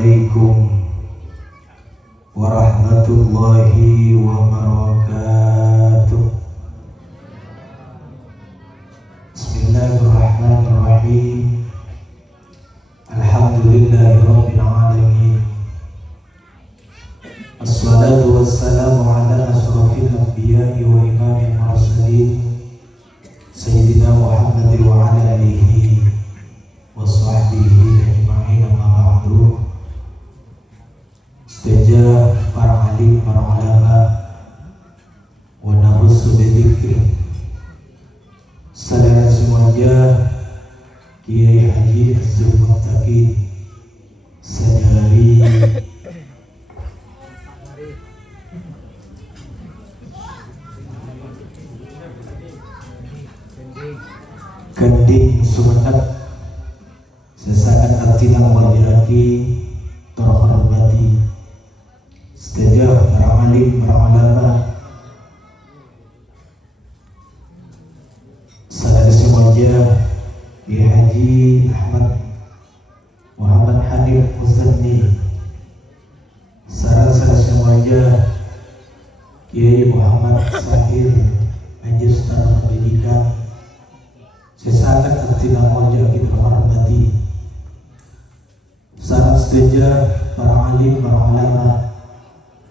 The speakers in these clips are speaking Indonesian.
Assalamualaikum warahmatullahi wabarakatuh. Bismillahirrahmanirrahim. Alhamdulillahirabbil alamin. Assalatu wassalamu ala asrofil anbiya'i wa imamil mursalin Sayyidina Muhammad wa ala alihi wa sahbihi ajma'in, amma ba'du. Sejajar para alim, para ulama, wa nahussu bidzikri saudara semuanya, Kiai Haji Azhar Muttaqin Sadari Kending Sumenep, sesaat artina wajaki terhormati sejajar para alim, para ulama, saudara semuanya, Kiai Haji Ahmad Muhammad Hanif Muzanni, saudara semuanya, Kiai Muhammad Sahir Magister Pendidikan, sesaat artina wajaki terhormati saudara sejajar para alim, para ulama,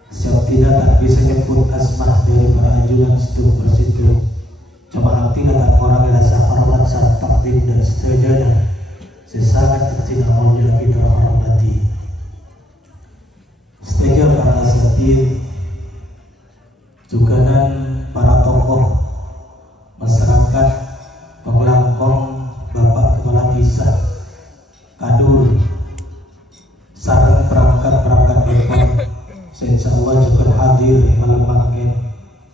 siap tidak tak bisa nyebut asma dari para ajudan situ bersitu. Cuma tidak tak orang rasa hormat saat takdim dan seterusnya. Sesaat tidak mau lagi terhormati. Setelah para asatid, juga dan para tokoh masyarakat, pengelangkong, bapak kepala kisah, kadul, sarang perangkat ekor, insya Allah juga hadir malam bangkit.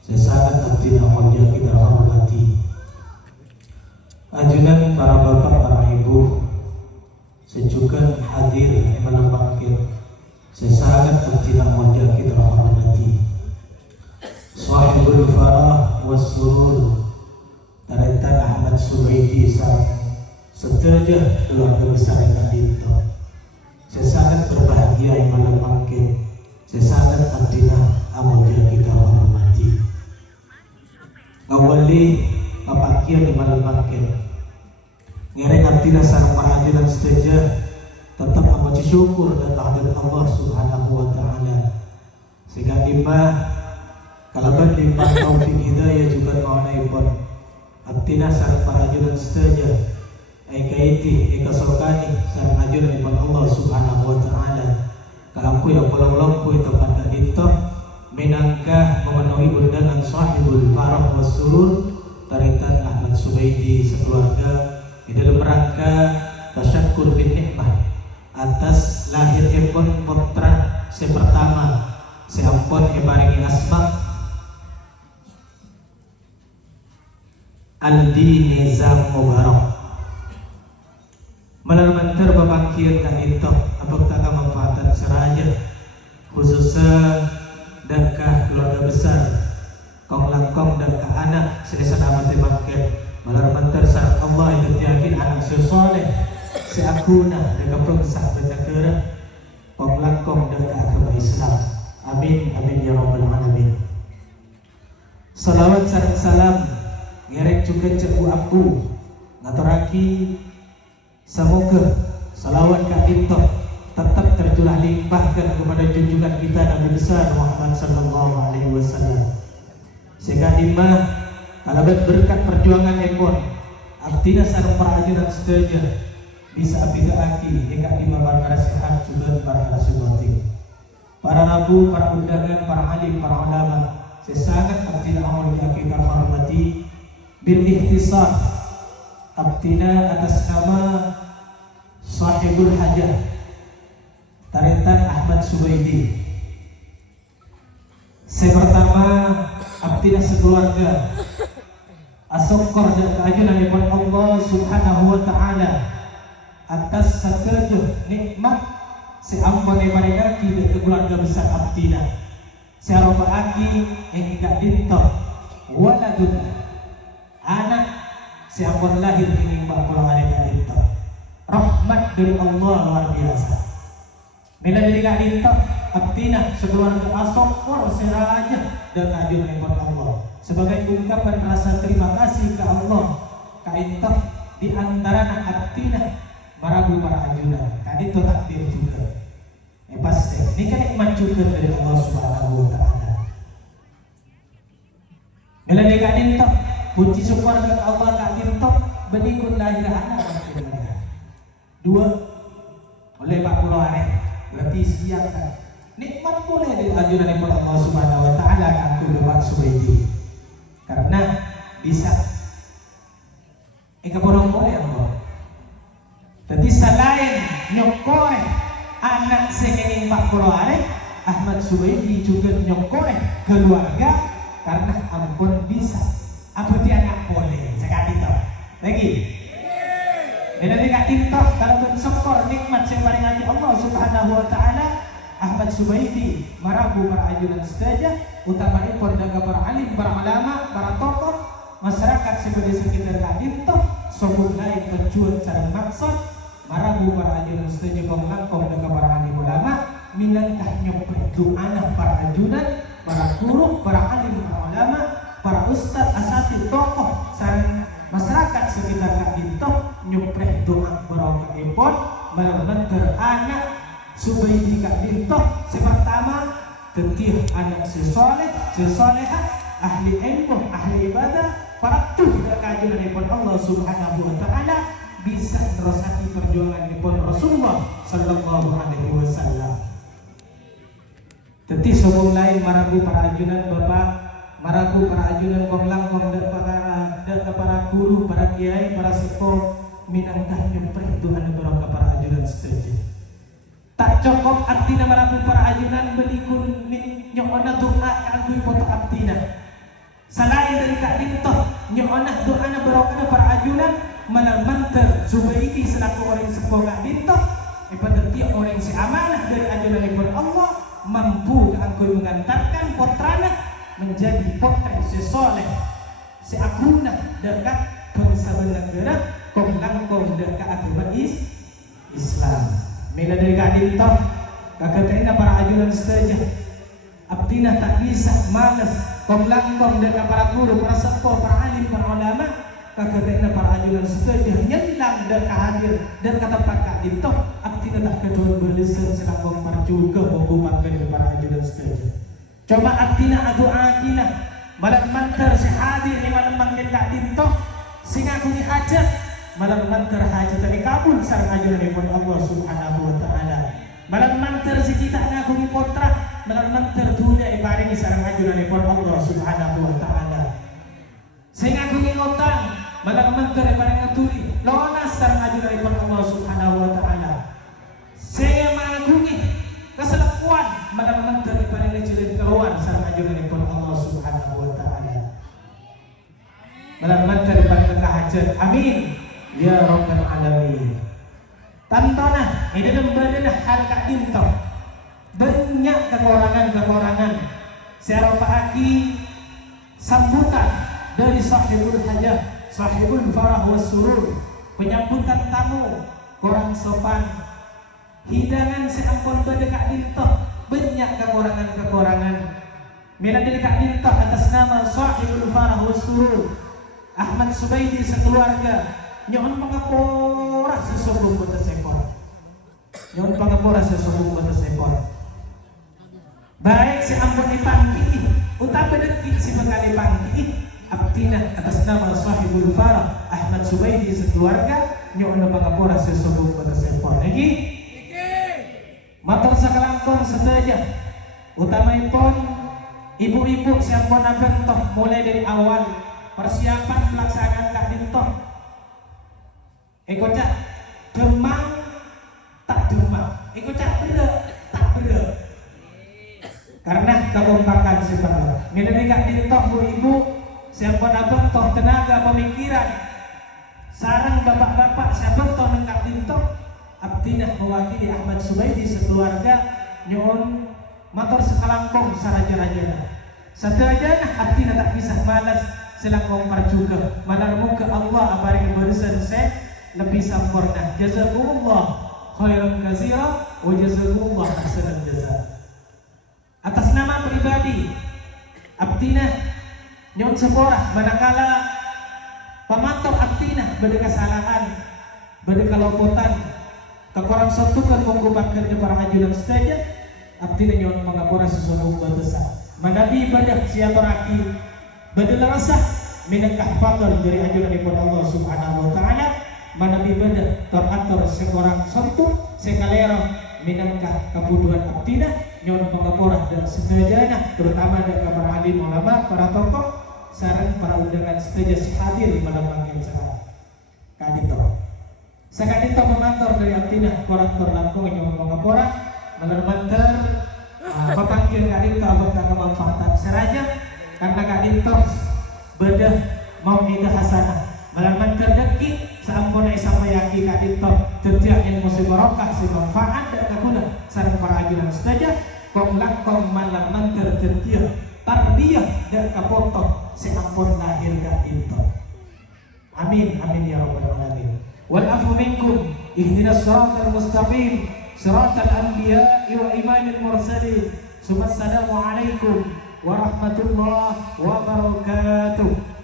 Saya sangat abdi namanya kita hormati ajudan para bapak, para ibu, saya juga hadir malam bangkit. Saya sangat abdi namanya kita hormati Sahibul Farah wassurur Taretan Ahmad Subaidi setelah keluarga besar yang hadir. Saya sangat berbahagia malam bangkit. Saya sangat abdina amanya kita hormati. Awali papakia di malam bangkit. Ngereng abdina sarang pahajiran seteja tetap amat syukur dan kehadiran Allah Subhanahu wa taala. Sehingga imah kalaban imah taufik hidayah juga maunai abdina sarang pahajiran seteja kaiti ekasokani sarang ajuran iman Allah Subhanahu wa taala. Kalampu yang pulang-lampu itu pada itu minangkah memenuhi undangan Sahibul Farah wassurur Taretan Ahmad Subaidi sekeluarga di dalam rangka tasyakkur bin nikmah atas lahir ipun putra pertama seampun ibaringi asma Aldi Nizam Mubarak melalui babangkir dan itu apakah manfaatan seraja khususnya dakah keluarga besar kong langkong dakah anak selesa nama tebangkir melalui sarang Allah itu yakin anak sesoleh seakuna dakah pengsah bertakera kong langkong dakah agama Islam. Amin amin ya rabbal alamin. Salawat sareng salam ngerek juga ceku aku ngaturaki semoga salawat ka itu tetap tercurah limpahkan kepada junjungan kita Nabi besar Muhammad sallallahu alaihi wasallam. Sehingga imah alabat berkat perjuangan ekor abdina sareng perajuran setuju bisa abida aki hingga imah para sehat juga para sunnati, para rabu, para undangan, para alim, para ulama. Saya sangat abdina amal aki hormati bil ihtisab abdina atas nama Sahibul Hajah Taretan Ahmad Subaidi. Saya pertama abdina sekeluarga asokor dan keajunan daripada Allah Subhanahu wa taala atas sakejuh nikmat seampun daripada kaki dan keluarga besar abdina. Saya roba aki yang tidak dintok waladun anak seampun lahir ini mbak pulang hari dintok. Rahmat dari Allah luar biasa. Mila dari kak dinto abdina sekeluarga asokor seraja dan ajun repot Allah sebagai ungkapan rasa terima kasih ke Allah kak dinto di antara abdina marabu para ajunan kak dinto takdir juga pasti ini kan nikmat juga dari Allah Subhanahu wa ta'ala. Mila dari kak dinto puji syukur kepada Allah kak dinto benikun lahir anak dua oleh Pak Purwane berarti siang kan nikmat boleh dari ajunan kepada Allah Subhanahu wa ta'ala kan tu Pak Subaidi karena bisa ikaporong boleh Allah jadi selain nyokore anak sengening Pak Purwane Ahmad Subaidi juga nyokore keluarga karena ampun bisa apa dia anak boleh sekali toh lagi dari kak dinto kalau bersyukur nikmat yang paling hati Allah Subhanahu wa ta'ala Ahmad Subaidi marabu para ajunan sedaja utamanya pendaga para alim, para ulama, para tokoh masyarakat sebagai sekitar kak dinto sobut lain tujuan cara maksud marabu para ajunan sedaja komlangkong daga para alim ulama minangkah nyopet doa para ajunan, para guru, para alim, para ulama, para ustad, asatid, tokoh sareng masyarakat sekitar kak dinto nyupreh doa barokah ipon malaman anak Subaidi kak dinto pertama ketih anak sesoleh sesolehah ahli ilmu ahli ibadah para tuh kajunan ipon Allah Subhanahu wa ta'ala bisa nerosati perjuangan ipon Rasulullah sallallahu alaihi wasallam tetih sobong lain marabu para ajunan bapak marabu para ajunan kong dan para guru, para kiai, para sepuh minangkah nyupreh Tuhan barokah para ajunan setuju. Tak cukup artinya marabu para ajunan belikun nyokona doa kagui foto artinya. Selain dari kak dinto nyokona doa barokah para ajunan malah manter Subaidi selaku orang sepuh kak dinto ibadah orang si amanah dari ajunan ibn Allah mampu kagui mengantarkan putrana menjadi putra sesoleh si akunah dekat bangsa negara kong dekat agama Islam. Mila dari kak dinto kakatain para ajunan saja abdina tak bisa malas kong dekat para guru, para sepuh, para alim, para ulama kakatain para ajunan saja nyelang dan hadir dan kata pak kak dinto abdina tak kedua berlisan selangkong marjuga hukuman dari para ajunan saja. Coba abdina adu akina malam mantar si hadir ni malam manggil kak dinto sehingga aku dihajat malam mantar hajat dari kabul sarang ajunan ipon Allah Subhanahu wa ta'ala malam mantar si kita ngaku ni potra malam mantar dunia ibaringi sarang ajunan ipon Allah Subhanahu wa ta'ala sehingga aku ngotang malam mantar ibaring ngaturi lonas sarang ajunan ipon Allah Subhanahu wa ta'ala sehingga mengagungi keselakuan malam mantar ibaring ngejilin keluar sarang ajunan ipon Allah Subhanahu wa ta'ala malam mantar ibaring kehajat amin ya rabbal alamin tantana ini dalam hal kak dinto banyak kekurangan saya aki sambutan dari sahibul hajah sahibul farah was surur penyambutan tamu kurang sopan hidangan seampun pada kak dinto banyak kekurangan mila dari kak dinto atas nama sahibul farah was surur Ahmad Subaidi sekeluarga nyon pangapora sesobong kota sekor nyon pangapora sesobong kota sekor baik si ampun dipangki utama detik si pengkali pangki abdina atas nama sahibul farah Ahmad Subaidi sekeluarga nyon pangapora sesobong kota sekor lagi motor sakalangkong sedaja utamanipun ibu-ibu si ampun abentoh mulai dari awal persiapan pelaksanaan kak dinto Eko cak demang tak demang, eko cak beda tak beda. Karena kekompakan sebenarnya. Milih kak dinto bu ibu, siapa abang toh tenaga pemikiran. Sarang bapak-bapak siapa toh kak dinto, abdinah mewakili Ahmad Subaidi sekeluarga nyon motor sekalangkong saraja-rajana. Sadajana abdinah tak bisa malas selangkong parjuga. Malar muka Allah abari barisan lebih sempurna. Jazakumullah khairan katsira wa jazakumullah ahsanal jazaa. Atas nama pribadi abdina nyon sepora manakala pamantau abdina bade kesalahan, bade kelopotan, kekurang sentukan menggubatkan ke para ajudan saja abdina nyon mengapura sesuatu batasan. Manabi ibadah siaturahmi bade larasah minangkah fadl dari ajudan kepada Allah Subhanahu wa taala. Manabi ibadah teratur seorang sentuh sekalero minangkah kebutuhan abdina nyon pengapura dan setajana terutama dari para alim ulama, para tokoh sareng para undangan seteja hadir pada panggilan saat kadito. Sakadito memantor dari abdina koraktor langkung nyon pengapura menermanter papangkir kadito abad kemanfaatan seraja karena kadito bedah mau ida hasanah malaman terdeki sampun sampai yaki kadito tetiak ilmu sebarokah semanfaat dan kaguna sareng para ajudan saja kong langkong malaman terdetiak tarbiyah dan kapoto seampun lahir kadito. Amin amin ya rabbal alamin. Wal afu minkum ihdinas siratal mustaqim siratal anbiya'i wa imamil mursalin. Assalamu alaikum warahmatullahi wabarakatuh.